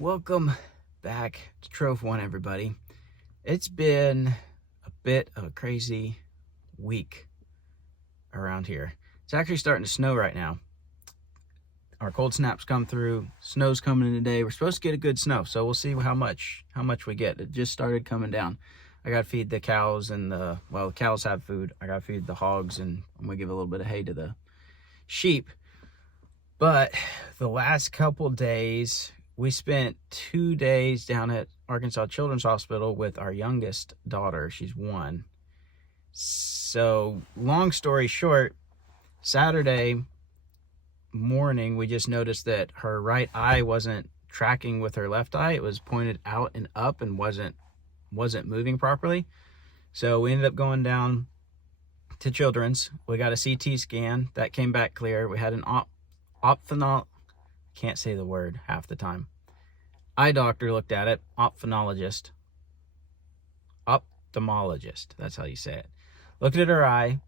Welcome back to Trove One, everybody. It's been a bit of a crazy week around here. It's actually starting to snow right now. Our cold snaps come through, snow's coming in today. We're supposed to get a good snow, so we'll see how much we get. It just started coming down. I gotta feed the cows and the cows have food. I gotta feed the hogs, and I'm gonna give a little bit of hay to the sheep. But the last couple days, we spent 2 days down at Arkansas Children's Hospital with our youngest daughter. She's 1. So long story short, Saturday morning, we just noticed that her right eye wasn't tracking with her left eye. It was pointed out and up and wasn't moving properly. So we ended up going down to Children's. We got a CT scan that came back clear. We had an can't say the word half the time. Eye doctor looked at it, ophthalmologist, that's how you say it. Looked at her eye,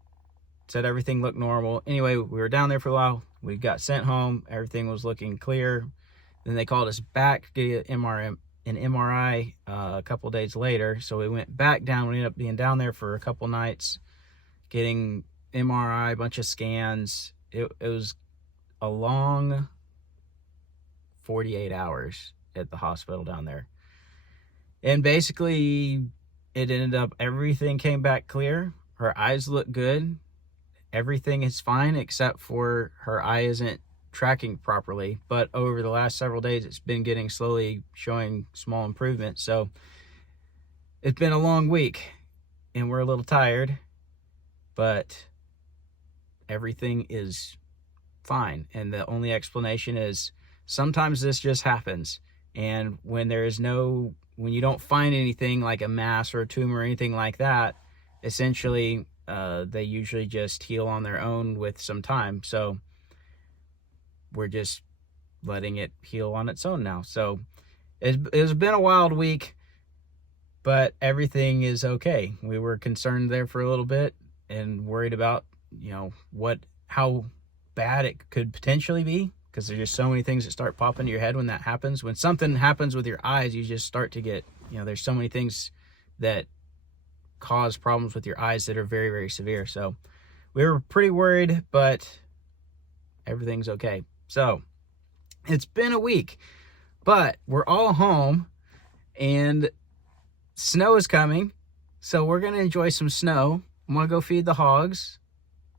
said everything looked normal. Anyway, we were down there for a while. We got sent home. Everything was looking clear. Then they called us back to get an MRI a couple days later. So we went back down. We ended up being down there for a couple nights, getting MRI, a bunch of scans. It was a long 48 hours at the hospital down there. And basically, it ended up, everything came back clear. Her eyes look good. Everything is fine except for her eye isn't tracking properly. But over the last several days, it's been getting slowly showing small improvement. So it's been a long week and we're a little tired, but everything is fine. And the only explanation is sometimes this just happens. And when you don't find anything like a mass or a tumor or anything like that, essentially they usually just heal on their own with some time. So we're just letting it heal on its own now. So it's been a wild week, but everything is okay. We were concerned there for a little bit and worried about, how bad it could potentially be, because there's just so many things that start popping into your head when that happens. When something happens with your eyes, you just start to get, there's so many things that cause problems with your eyes that are very, very severe. So we were pretty worried, but everything's okay. So it's been a week, but we're all home and snow is coming. So we're going to enjoy some snow. I'm going to go feed the hogs.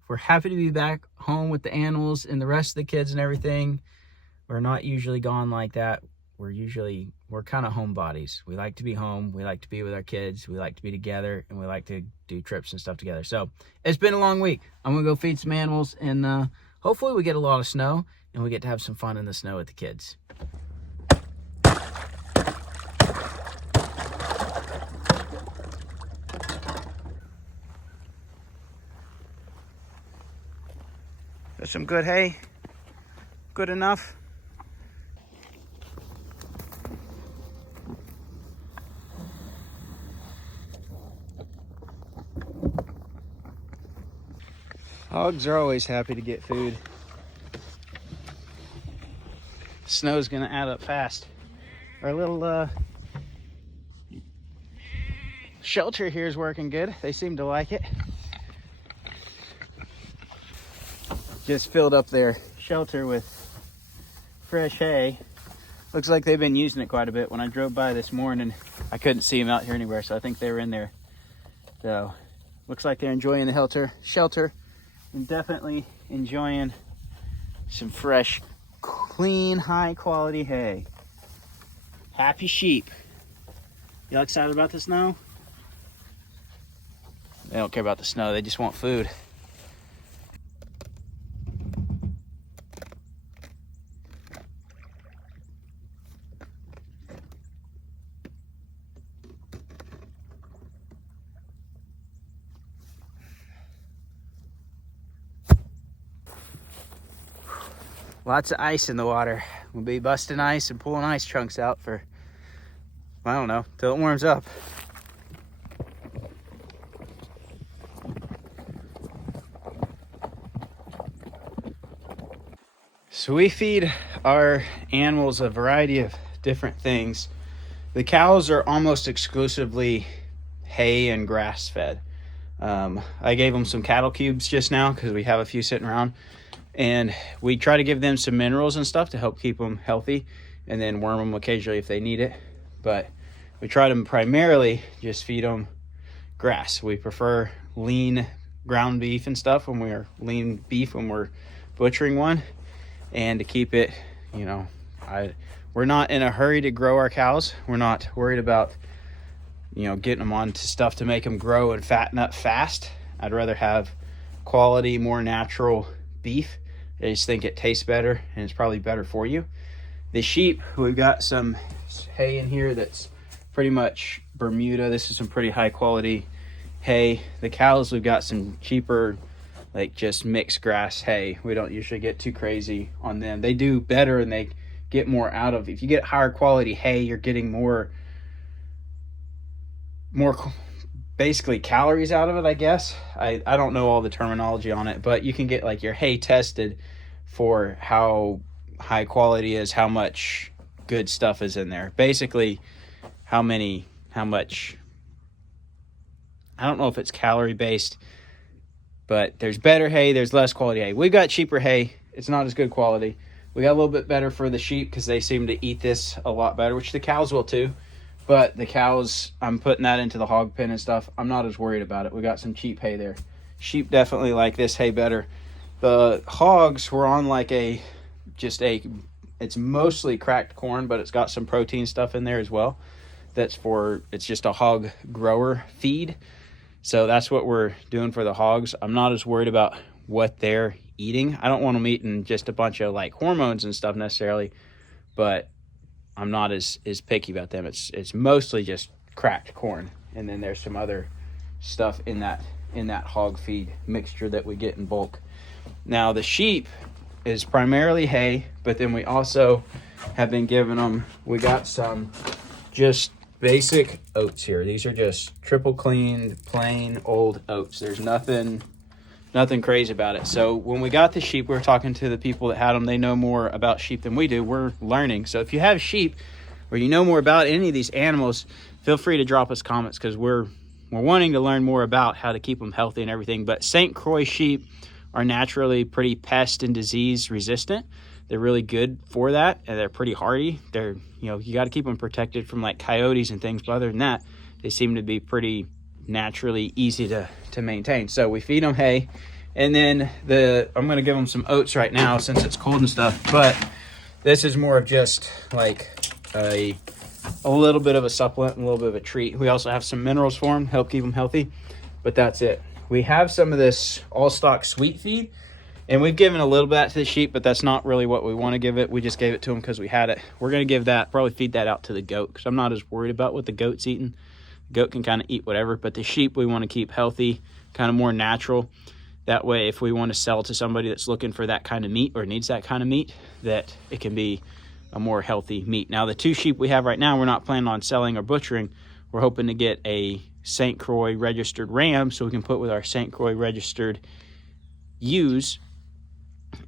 We're happy to be back home with the animals and the rest of the kids and everything. We're not usually gone like that. We're kind of homebodies. We like to be home. We like to be with our kids. We like to be together, and we like to do trips and stuff together. So it's been a long week. I'm going to go feed some animals, and hopefully we get a lot of snow and we get to have some fun in the snow with the kids. There's some good hay. Good enough. Hogs are always happy to get food. Snow's gonna add up fast. Our little shelter here is working good. They seem to like it. Just filled up their shelter with fresh hay. Looks like they've been using it quite a bit. When I drove by this morning, I couldn't see them out here anywhere, so I think they were in there. So looks like they're enjoying the shelter and definitely enjoying some fresh, clean, high quality hay. Happy sheep. Y'all excited about the snow? They don't care about the snow, they just want food. Lots of ice in the water. We'll be busting ice and pulling ice chunks out for, I don't know, till it warms up. So we feed our animals a variety of different things. The cows are almost exclusively hay and grass fed. I gave them some cattle cubes just now because we have a few sitting around, and we try to give them some minerals and stuff to help keep them healthy, and then worm them occasionally if they need it. But we try to primarily just feed them grass. We prefer lean ground beef and stuff when we're butchering one, and to keep it, you know, we're not in a hurry to grow our cows. We're not worried about, you know, getting them onto stuff to make them grow and fatten up fast. I'd rather have quality, more natural beef. I just think it tastes better and it's probably better for you. The sheep, we've got some hay in here that's pretty much Bermuda. This is some pretty high quality hay. The cows, we've got some cheaper, like just mixed grass hay. We don't usually get too crazy on them. They do better and they get more out of. If you get higher quality hay, you're getting more basically calories out of it, I guess. I don't know all the terminology on it, but you can get like your hay tested for how high quality is, how much good stuff is in there. Basically, how much, I don't know if it's calorie based, but there's better hay, there's less quality hay. We've got cheaper hay. It's not as good quality. We got a little bit better for the sheep because they seem to eat this a lot better, which the cows will too. But the cows, I'm putting that into the hog pen and stuff. I'm not as worried about it. We got some cheap hay there. Sheep definitely like this hay better. The hogs were on like it's mostly cracked corn, but it's got some protein stuff in there as well. It's just a hog grower feed. So that's what we're doing for the hogs. I'm not as worried about what they're eating. I don't want them eating just a bunch of like hormones and stuff necessarily, but I'm not as picky about them. It's mostly just cracked corn, and then there's some other stuff in that hog feed mixture that we get in bulk. Now the sheep is primarily hay, but then we also have been giving them, we got some just basic oats here. These are just triple cleaned, plain old oats. There's nothing crazy about it. So when we got the sheep, we were talking to the people that had them. They know more about sheep than we do. We're learning. So if you have sheep or you know more about any of these animals, feel free to drop us comments because we're wanting to learn more about how to keep them healthy and everything. But St. Croix sheep are naturally pretty pest and disease resistant. They're really good for that, and they're pretty hardy. They're, you know, you got to keep them protected from like coyotes and things, but other than that, they seem to be pretty naturally easy to maintain. So we feed them hay, and then I'm going to give them some oats right now since it's cold and stuff, but this is more of just like a little bit of a supplement and a little bit of a treat. We also have some minerals for them, help keep them healthy, but that's it. We have some of this all stock sweet feed, and we've given a little bit of that to the sheep, but that's not really what we want to give it. We just gave it to them because we had it. We're going to give that, probably feed that out to the goat because I'm not as worried about what the goat's eating. The goat can kind of eat whatever, but the sheep we want to keep healthy, kind of more natural. That way, if we want to sell to somebody that's looking for that kind of meat or needs that kind of meat, that it can be a more healthy meat. Now, the two sheep we have right now, we're not planning on selling or butchering. We're hoping to get a St. Croix registered ram so we can put with our St. Croix registered ewes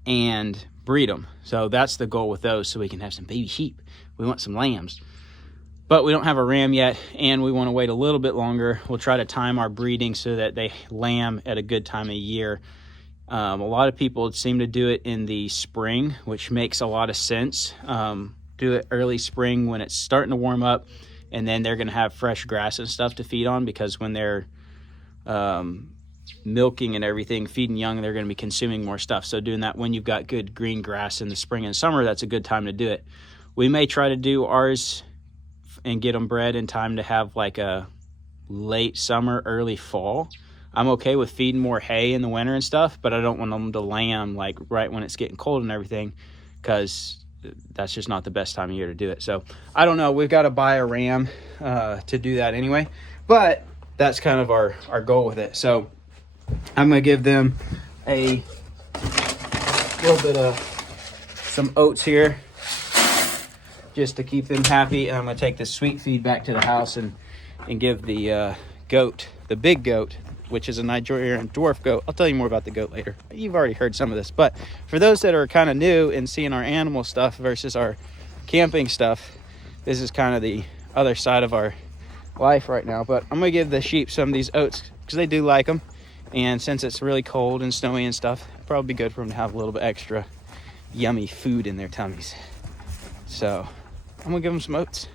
and breed them. So that's the goal with those, so we can have some baby sheep. We want some lambs. But we don't have a ram yet, and we want to wait a little bit longer. We'll try to time our breeding so that they lamb at a good time of year. A lot of people seem to do it in the spring, which makes a lot of sense. Do it early spring when it's starting to warm up, and then they're going to have fresh grass and stuff to feed on, because when they're milking and everything, feeding young, they're going to be consuming more stuff. So doing that when you've got good green grass in the spring and summer, that's a good time to do it. We may try to do ours and get them bred in time to have like a late summer, early fall. I'm okay with feeding more hay in the winter and stuff, but I don't want them to lamb like right when it's getting cold and everything, because that's just not the best time of year to do it. So I don't know. We've got to buy a ram to do that anyway, but that's kind of our goal with it. So I'm going to give them a little bit of some oats here just to keep them happy. And I'm going to take this sweet feed back to the house and give the goat, the big goat, which is a Nigerian dwarf goat. I'll tell you more about the goat later. You've already heard some of this, but for those that are kind of new and seeing our animal stuff versus our camping stuff, this is kind of the other side of our life right now. But I'm gonna give the sheep some of these oats because they do like them, and since it's really cold and snowy and stuff, it'd probably be good for them to have a little bit extra yummy food in their tummies. So I'm gonna give them some oats.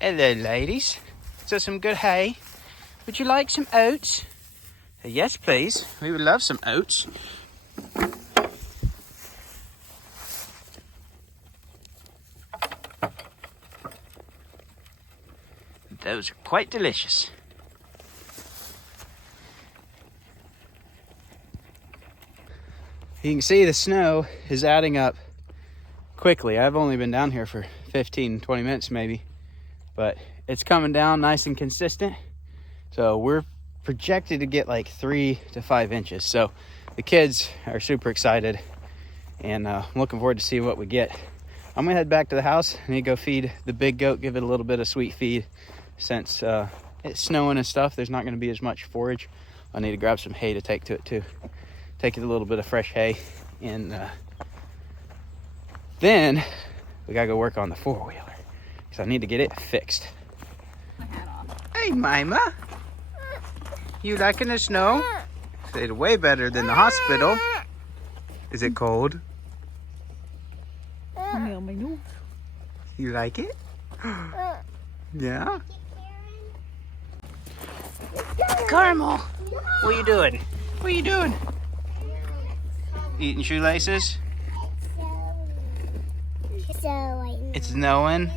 Hello, ladies. Is that some good hay? Would you like some oats? Yes, please. We would love some oats. Those are quite delicious. You can see the snow is adding up quickly. I've only been down here for 15, 20 minutes maybe, but it's coming down nice and consistent. So we're projected to get like 3 to 5 inches. So the kids are super excited, and I'm looking forward to see what we get. I'm gonna head back to the house. I need to go feed the big goat, give it a little bit of sweet feed. Since it's snowing and stuff, there's not gonna be as much forage. I need to grab some hay to take to it too. Take it a little bit of fresh hay, and then we gotta go work on the four-wheeler because I need to get it fixed. Hey, Mima. You liking the snow? It's way better than the hospital. Is it cold? You like it? Yeah? Caramel! What are you doing? What are you doing? Eating shoelaces? It's snowing.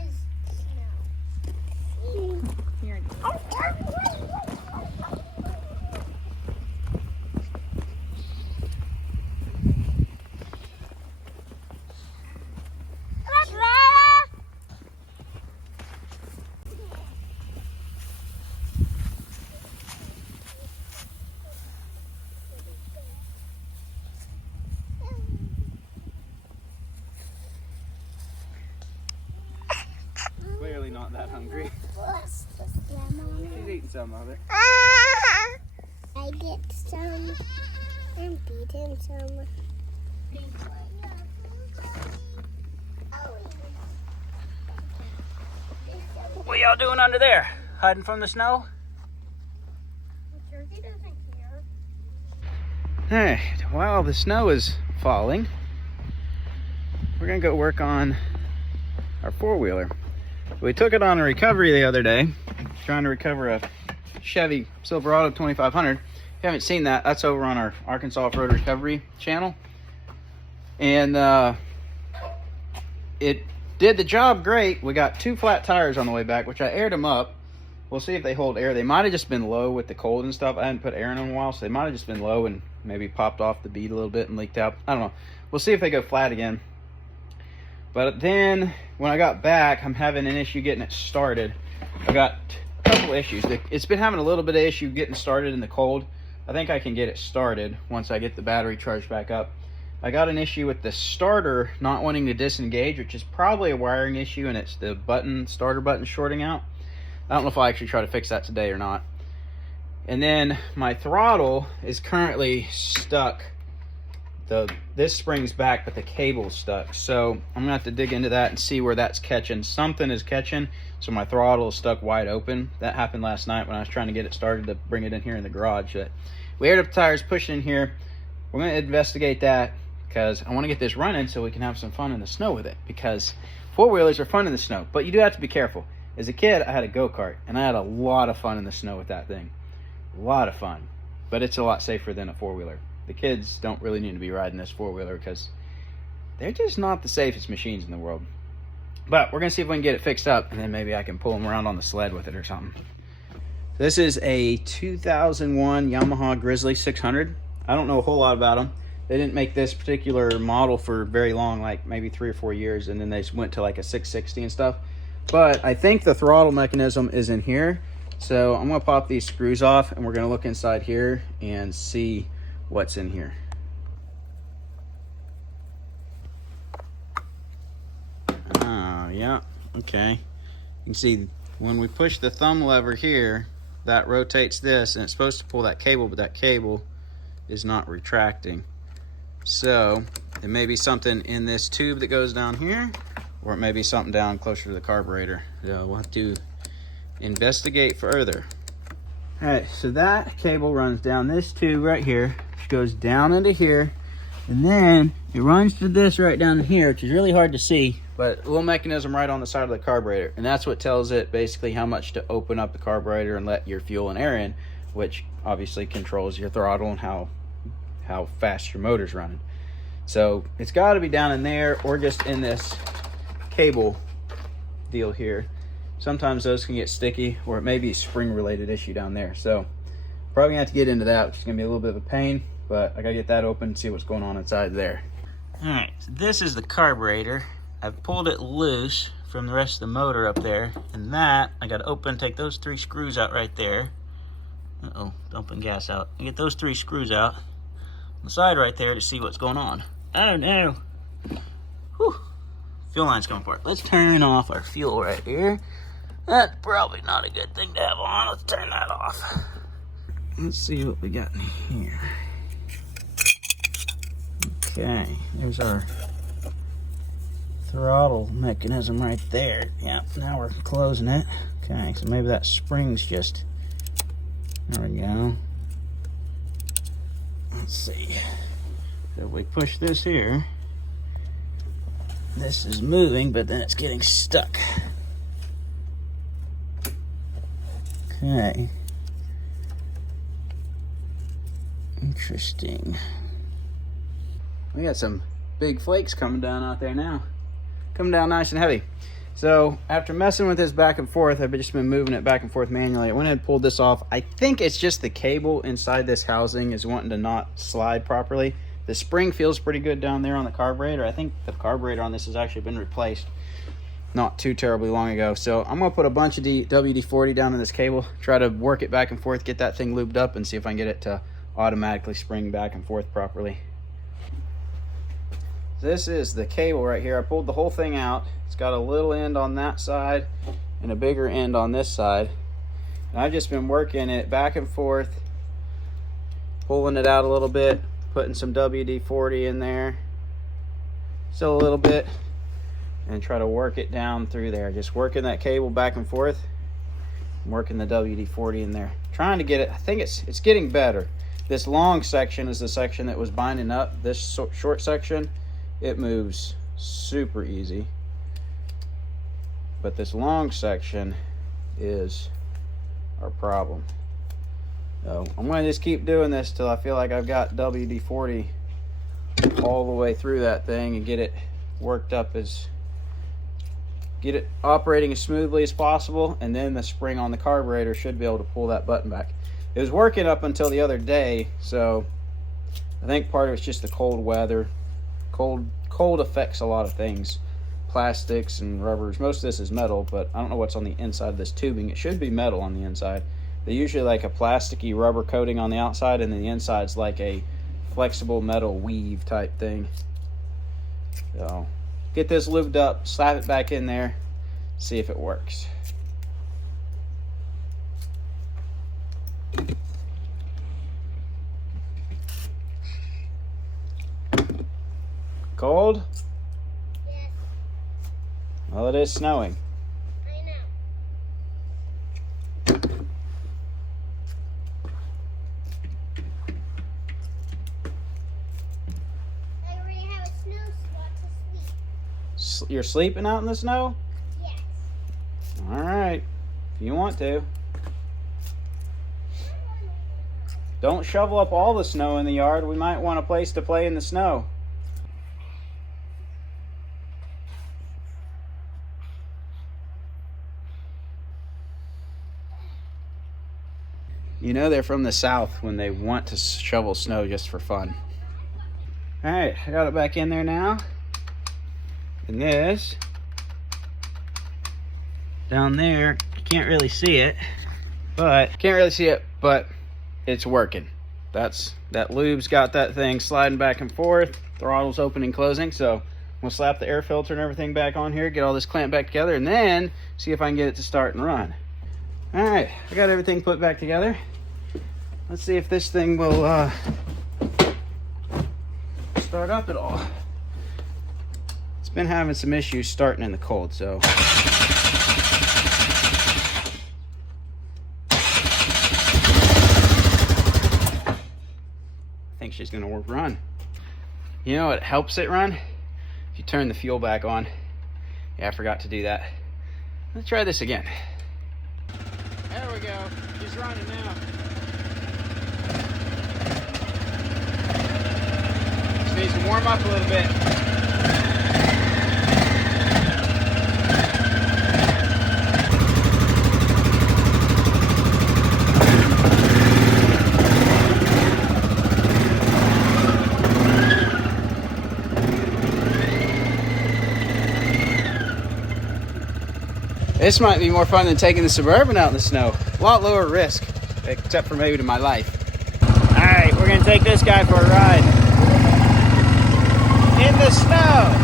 Clearly not that hungry. She's eating some of it. I get some and feed him some. What y'all doing under there? Hiding from the snow? Turkey doesn't care. Alright, while the snow is falling, we're gonna go work on our four-wheeler. We took it on a recovery the other day, trying to recover a Chevy Silverado 2500. If you haven't seen that, that's over on our Arkansas Off-Road Recovery channel. And it did the job great. We got 2 flat tires on the way back, which I aired them up. We'll see if they hold air. They might have just been low with the cold and stuff. I hadn't put air in them in a while, so they might have just been low and maybe popped off the bead a little bit and leaked out. I don't know. We'll see if they go flat again. But then when I got back, I'm having an issue getting it started. I got a couple issues. It's been having a little bit of issue getting started in the cold. I think I can get it started once I get the battery charged back up. I got an issue with the starter not wanting to disengage, which is probably a wiring issue, and it's the starter button shorting out. I don't know if I'll actually try to fix that today or not. And then my throttle is currently stuck. This spring's back, but the cable's stuck. So I'm gonna have to dig into that and see where that's catching. Something is catching, so my throttle is stuck wide open. That happened last night when I was trying to get it started to bring it in here in the garage. But we aired up the tires, pushing in here. We're gonna investigate that because I want to get this running so we can have some fun in the snow with it, because four-wheelers are fun in the snow, but you do have to be careful. As a kid, I had a go-kart, and I had a lot of fun in the snow with that thing. A lot of fun, but it's a lot safer than a four-wheeler. The kids don't really need to be riding this four-wheeler because they're just not the safest machines in the world. But we're going to see if we can get it fixed up, and then maybe I can pull them around on the sled with it or something. This is a 2001 Yamaha Grizzly 600. I don't know a whole lot about them. They didn't make this particular model for very long, like maybe 3 or 4 years, and then they went to like a 660 and stuff. But I think the throttle mechanism is in here. So I'm going to pop these screws off, and we're going to look inside here and see what's in here. Oh, yeah, okay. You can see when we push the thumb lever here, that rotates this, and it's supposed to pull that cable, but that cable is not retracting. So it may be something in this tube that goes down here, or it may be something down closer to the carburetor. So we'll have to investigate further. All right, so that cable runs down this tube right here, which goes down into here, and then it runs to this right down here, which is really hard to see, but a little mechanism right on the side of the carburetor, and that's what tells it basically how much to open up the carburetor and let your fuel and air in, which obviously controls your throttle and how fast your motor's running. So it's got to be down in there or just in this cable deal here. Sometimes those can get sticky, or it may be a spring related issue down there. So probably gonna have to get into that, which is gonna be a little bit of a pain, but I gotta get that open and see what's going on inside there. All right, so this is the carburetor. I've pulled it loose from the rest of the motor up there, and that I gotta open, take those 3 screws out right there. Uh-oh, dumping gas out. I get those 3 screws out on the side right there to see what's going on. Oh no. Whew. Fuel line's coming apart. Let's turn off our fuel right here. That's probably not a good thing to have on. Let's turn that off. Let's see what we got in here. Okay, there's our throttle mechanism right there. Yep, now we're closing it. Okay, so maybe that spring's just... There we go. Let's see. So if we push this here, this is moving, but then it's getting stuck. Okay. Interesting. We got some big flakes coming down out there now. Coming down nice and heavy. So after messing with this back and forth, I've just been moving it back and forth manually. I went ahead and pulled this off. I think it's just the cable inside this housing is wanting to not slide properly. The spring feels pretty good down there on the carburetor. I think the carburetor on this has actually been replaced not too terribly long ago. So I'm gonna put a bunch of WD-40 down in this cable, try to work it back and forth, get that thing lubed up, and see if I can get it to automatically spring back and forth properly. This is the cable right here. I pulled the whole thing out. It's got a little end on that side and a bigger end on this side. And I've just been working it back and forth, pulling it out a little bit, putting some WD-40 in there, still a little bit, and try to work it down through there. Just working that cable back and forth, working the WD-40 in there. Trying to get it, I think it's getting better. This long section is the section that was binding up. This short section, it moves super easy. But this long section is our problem. So I'm gonna just keep doing this till I feel like I've got WD-40 all the way through that thing and get it worked up get it operating as smoothly as possible, and then the spring on the carburetor should be able to pull that button back. It was working up until the other day, so I think part of it's just the cold weather. Cold affects a lot of things. Plastics and rubbers. Most of this is metal, but I don't know what's on the inside of this tubing. It should be metal on the inside. They usually like a plasticky rubber coating on the outside, and then the inside's like a flexible metal weave type thing. So get this lubed up, slap it back in there, see if it works. Cold? Yes, Well, it is snowing. I know. I already have a snow spot to sleep. You're sleeping out in the snow? Yes. All right, if you want to. Don't shovel up all the snow in the yard. We might want a place to play in the snow. You know they're from the South when they want to shovel snow just for fun. All right, I got it back in there now. And this, down there, you can't really see it, but it's working. That lube's got that thing sliding back and forth, throttle's opening and closing. So we'll slap the air filter and everything back on here, get all this clamped back together, and then see if I can get it to start and run. All right, I got everything put back together. Let's see if this thing will start up at all. It's been having some issues starting in the cold, so. I think she's gonna run. You know what helps it run? If you turn the fuel back on. Yeah, I forgot to do that. Let's try this again. There we go. She's running now. Just needs to warm up a little bit. This might be more fun than taking the Suburban out in the snow. A lot lower risk, except for maybe to my life. All right, we're gonna take this guy for a ride. In the snow.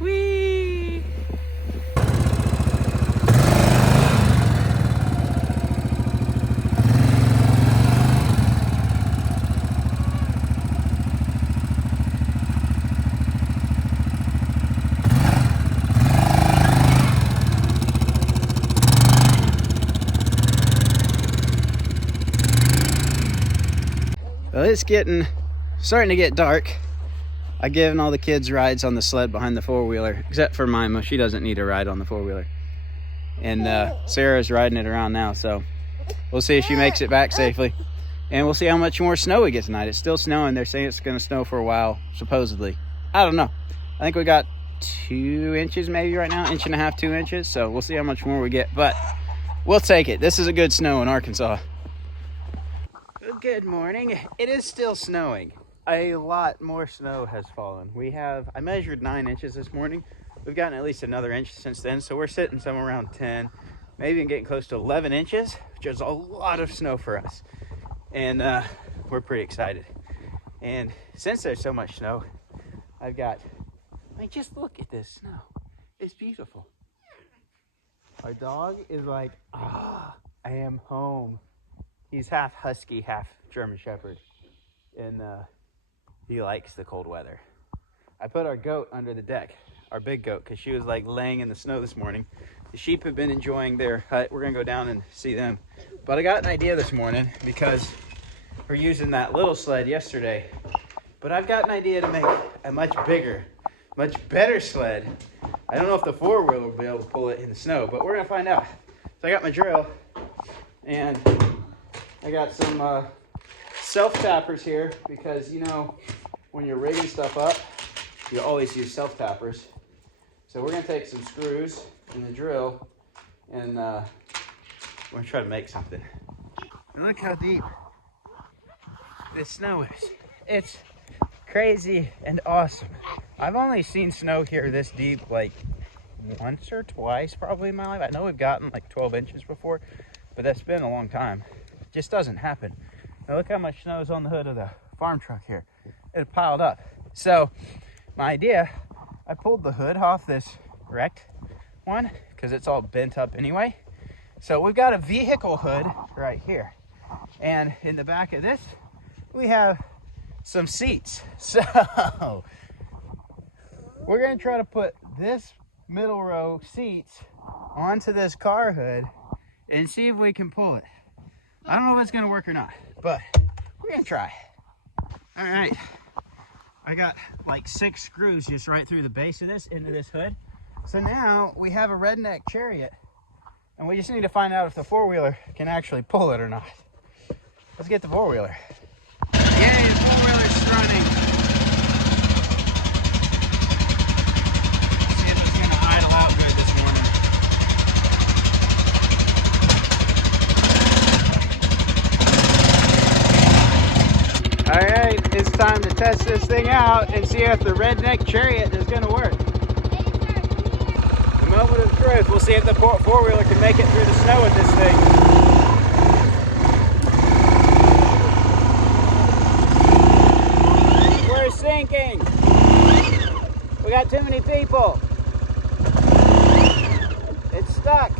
Whee! Well, it's starting to get dark. I've given all the kids rides on the sled behind the four-wheeler, except for Mima. She doesn't need a ride on the four-wheeler. And Sarah's riding it around now, so we'll see if she makes it back safely. And we'll see how much more snow we get tonight. It's still snowing. They're saying it's going to snow for a while, supposedly. I don't know. I think we got 2 inches maybe right now, 1.5 inches, 2 inches. So we'll see how much more we get, but we'll take it. This is a good snow in Arkansas. Good morning. It is still snowing. A lot more snow has fallen. I measured 9 inches this morning. We've gotten at least another inch since then, so we're sitting somewhere around 10, maybe even getting close to 11 inches, which is a lot of snow for us. And we're pretty excited. And since there's so much snow, just look at this snow. It's beautiful. Our dog is like, I am home. He's half husky, half German Shepherd. And he likes the cold weather. I put our goat under the deck, our big goat, because she was like laying in the snow this morning. The sheep have been enjoying their hut. We're gonna go down and see them. But I got an idea this morning because we're using that little sled yesterday. But I've got an idea to make a much bigger, much better sled. I don't know if the four-wheeler will be able to pull it in the snow, but we're gonna find out. So I got my drill and I got some self-tappers here because, you know, when you're rigging stuff up, you always use self-tappers. So we're going to take some screws and the drill and we're going to try to make something. And look how deep this snow is. It's crazy and awesome. I've only seen snow here this deep like once or twice probably in my life. I know we've gotten like 12 inches before, but that's been a long time. It just doesn't happen. Now look how much snow is on the hood of the farm truck here. It piled up. So my idea, I pulled the hood off this wrecked one because it's all bent up anyway. So we've got a vehicle hood right here. And in the back of this, we have some seats. So we're gonna try to put this middle row seats onto this car hood and see if we can pull it. I don't know if it's gonna work or not, but we're gonna try. All right, I got like 6 screws just right through the base of this into this hood. So now we have a redneck Chariot, and we just need to find out if the four-wheeler can actually pull it or not. Let's get the four-wheeler. Yay, the four-wheeler's running. See if it's gonna idle out good this morning. All right, it's time to test this thing out and see if the redneck Chariot is gonna work. The moment of truth. We'll see if the four-wheeler can make it through the snow with this thing. We're sinking. We got too many people. It's stuck.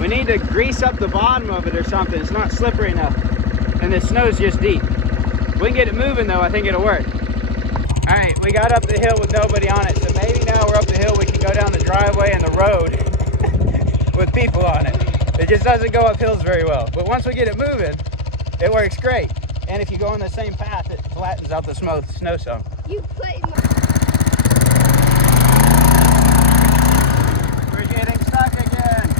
We need to grease up the bottom of it or something. It's not slippery enough. And the snow's just deep. If we can get it moving though, I think it'll work. All right, we got up the hill with nobody on it. So maybe now we're up the hill, we can go down the driveway and the road with people on it. It just doesn't go up hills very well. But once we get it moving, it works great. And if you go on the same path, it flattens out the snow some. You put my... We're getting stuck again.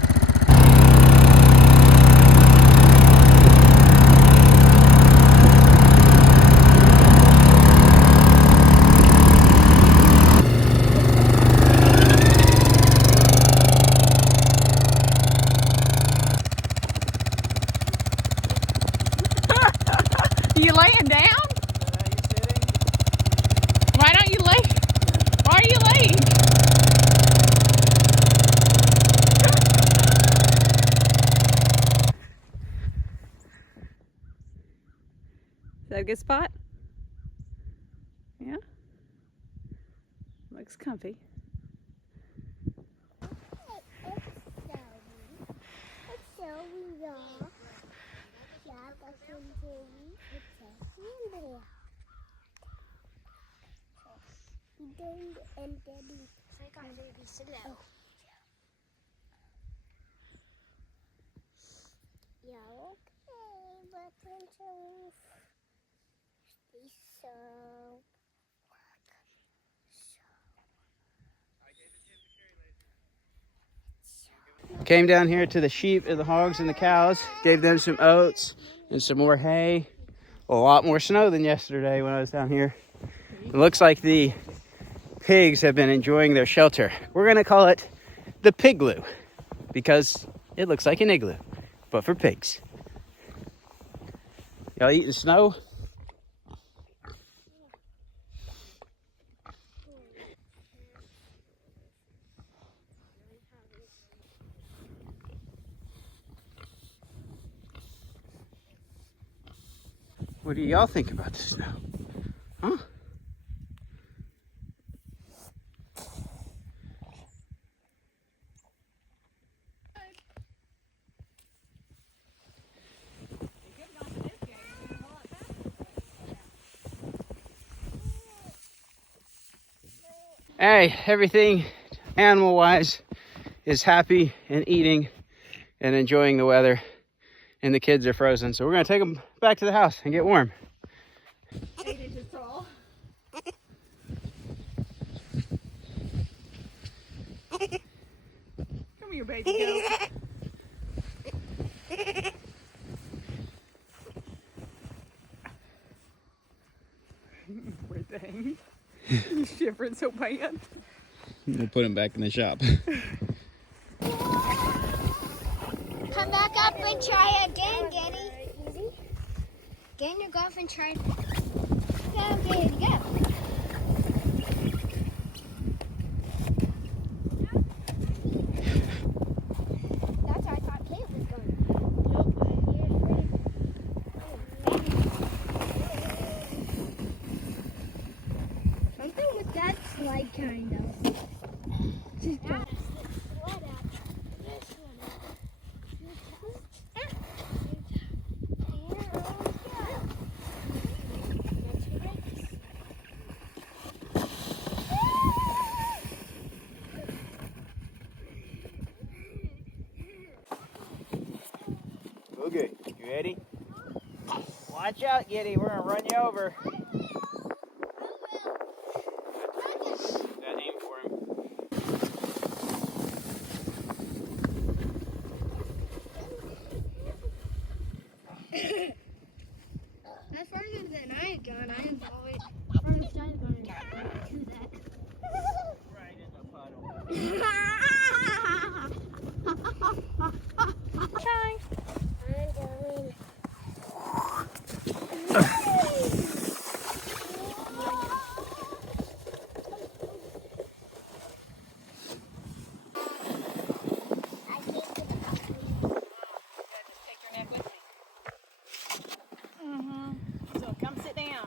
You laying down? Why don't you lay? Why are you laying? Is that a good spot? Yeah? Looks comfy. And Daddy. Say kan baby sled. Ja, okay, but until so. Came down here to the sheep and the hogs and the cows, gave them some oats and some more hay. A lot more snow than yesterday when I was down here. It looks like the pigs have been enjoying their shelter. We're gonna call it the pigloo because it looks like an igloo, but for pigs. Y'all eating snow? What do y'all think about the snow? Huh? Hey, everything animal-wise is happy and eating and enjoying the weather, and the kids are frozen. So we're gonna take them back to the house and get warm. 8 inches tall. Come here, baby, go. Poor thing. He's shivering so bad. We'll put them back in the shop. Come back up and try again, Daddy. Easy. Get in your golf and try. Go, Daddy, go. That's where I thought Caleb was going. Something with that slide kind of. Just go. Okay, you ready? Watch out, Giddy. We're gonna run you over. Got aim for him. That's farther than I had gone. I had always first started going to that. Right in the puddle. Try. I'm going. Take your neck with me. So come sit down.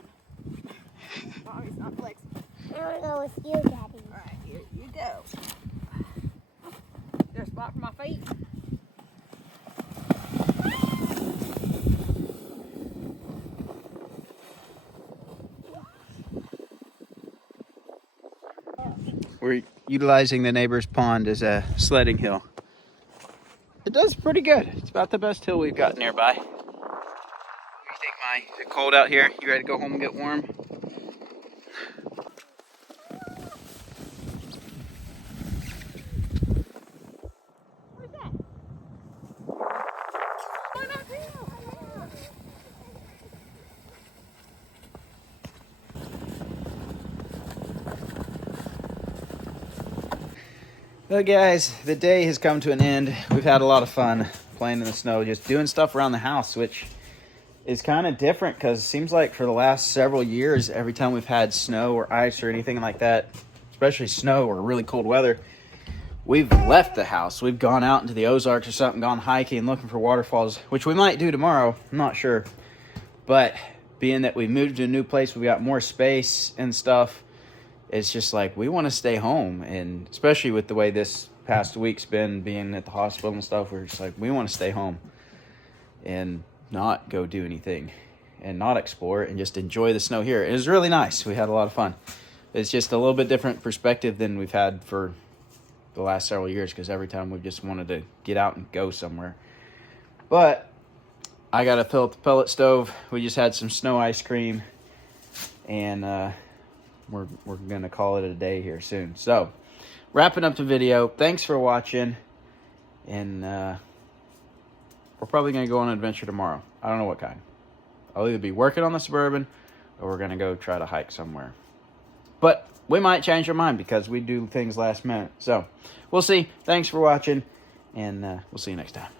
Oh, he's not flexing. I want to go with you, Daddy. All right, here you go. Is there a spot for my feet? We're utilizing the neighbor's pond as a sledding hill. It does pretty good. It's about the best hill we've got nearby. What do you think, Mai? Is it cold out here? You ready to go home and get warm? Where's that? Going uphill. Well, guys, the day has come to an end. We've had a lot of fun playing in the snow, just doing stuff around the house, which is kind of different because it seems like for the last several years, every time we've had snow or ice or anything like that, especially snow or really cold weather, we've left the house. We've gone out into the Ozarks or something, gone hiking, looking for waterfalls, which we might do tomorrow. I'm not sure. But being that we moved to a new place, we've got more space and stuff, it's just like we want to stay home. And especially with the way this past week's been, being at the hospital and stuff, we're just like, we want to stay home and not go do anything and not explore and just enjoy the snow here. It was really nice. We had a lot of fun. It's just a little bit different perspective than we've had for the last several years, because every time we've just wanted to get out and go somewhere. But I got to fill up the pellet stove. We just had some snow ice cream, and we're going to call it a day here soon. So, wrapping up the video. Thanks for watching, and we're probably going to go on an adventure tomorrow. I don't know what kind. I'll either be working on the Suburban, or we're going to go try to hike somewhere. But we might change our mind because we do things last minute. So, we'll see. Thanks for watching, and we'll see you next time.